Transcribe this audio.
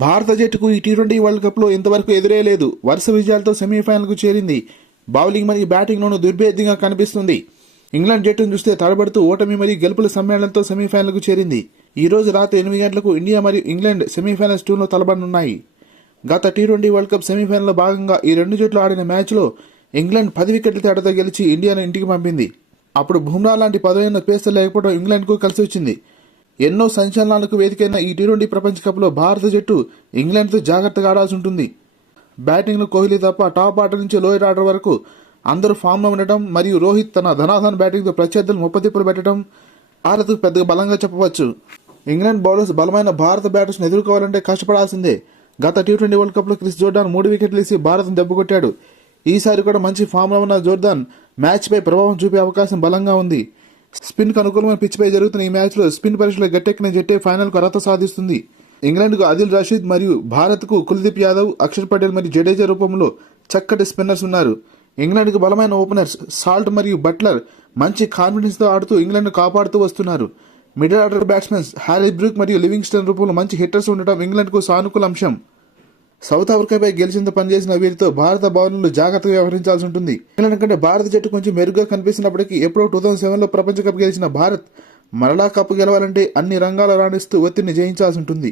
భారత జట్టుకు ఈ టీ ట్వంటీ వరల్డ్ కప్లో ఇంతవరకు ఎదురేయలేదు వరుస విజయాలతో సెమీఫైనల్కు చేరింది. బౌలింగ్ మరియు బ్యాటింగ్లోనూ దుర్భేద్యంగా కనిపిస్తుంది. ఇంగ్లాండ్ జట్టును చూస్తే తడబడుతూ ఓటమి మరియు గెలుపుల సమ్మేళనంతో సెమీఫైనల్కు చేరింది. ఈ రోజు రాత్రి ఎనిమిది గంటలకు ఇండియా మరియు ఇంగ్లాండ్ సెమీఫైనల్స్ టూలో తలబడనున్నాయి. గత టీ ట్వంటీ వరల్డ్ కప్ సెమీఫైనల్లో భాగంగా ఈ రెండు జట్లు ఆడిన మ్యాచ్లో ఇంగ్లాండ్ పది వికెట్ల తేడాతో గెలిచి ఇండియాను ఇంటికి పంపింది. అప్పుడు బుమ్రా లాంటి పదవైన పేసర్ లేకపోవడం ఇంగ్లాండ్కు కలిసి వచ్చింది. ఎన్నో సంచలనాలకు వేదికైన ఈ టీ ట్వంటీ ప్రపంచ కప్లో భారత జట్టు ఇంగ్లాండ్తో జాగ్రత్తగా ఆడాల్సి ఉంటుంది. బ్యాటింగ్లో కోహ్లీ తప్ప టాప్ ఆర్డర్ నుంచి లోయర్ ఆర్డర్ వరకు అందరూ ఫామ్లో ఉండటం మరియు రోహిత్ తన ధనాధన బ్యాటింగ్తో ప్రత్యర్థులు ముప్పతిప్పులు పెట్టడం భారత్కు పెద్దగా బలంగా చెప్పవచ్చు. ఇంగ్లాండ్ బౌలర్స్ బలమైన భారత బ్యాటర్స్ను ఎదుర్కోవాలంటే కష్టపడాల్సిందే. గత టీ ట్వంటీ వరల్డ్ కప్లో క్రిస్ జోర్డాన్ మూడు వికెట్లు వేసి భారత్ను దెబ్బకొట్టాడు ఈసారి కూడా మంచి ఫామ్లో ఉన్న జోర్దాన్ మ్యాచ్పై ప్రభావం చూపే అవకాశం బలంగా ఉంది. స్పిన్కు అనుకూలమైన పిచ్పై జరుగుతున్న ఈ మ్యాచ్లో స్పిన్ పరీక్షలో గట్టెక్కిన జట్టే ఫైనల్కు అర్హత సాధిస్తుంది. ఇంగ్లాండ్కు ఆదిల్ రషీద్ మరియు భారత్కు కుల్దీప్ యాదవ్ అక్షర్ పటేల్ మరియు జడేజా రూపంలో చక్కటి స్పిన్నర్స్ ఉన్నారు. ఇంగ్లాండ్కు బలమైన ఓపెనర్స్ సాల్ట్ మరియు బట్లర్ మంచి కాన్ఫిడెన్స్తో ఆడుతూ ఇంగ్లాండ్ను కాపాడుతూ వస్తున్నారు. Middle order batsmens Harry Brook మరియు లివింగ్స్టన్ రూపంలో మంచి హిట్టర్స్ ఉండటం ఇంగ్లాండ్కు సానుకూల అంశం. సౌత్ ఆఫ్రికాపై గెలిచేంత పనిచేసిన వీరితో భారత బౌలర్లు జాగ్రత్తగా వ్యవహరించాల్సి ఉంటుంది. ఇంగ్లాండ్ కంటే భారత జట్టు కొంచెం మెరుగ్గా కనిపిస్తున్నప్పటికీ ఎప్పుడో టూ థౌసండ్ సెవెన్లో ప్రపంచ కప్ గెలిచిన భారత్ మరలా కప్ గెలవాలంటే అన్ని రంగాల రాణిస్తూ ఒత్తిడిని జయించాల్సి ఉంటుంది.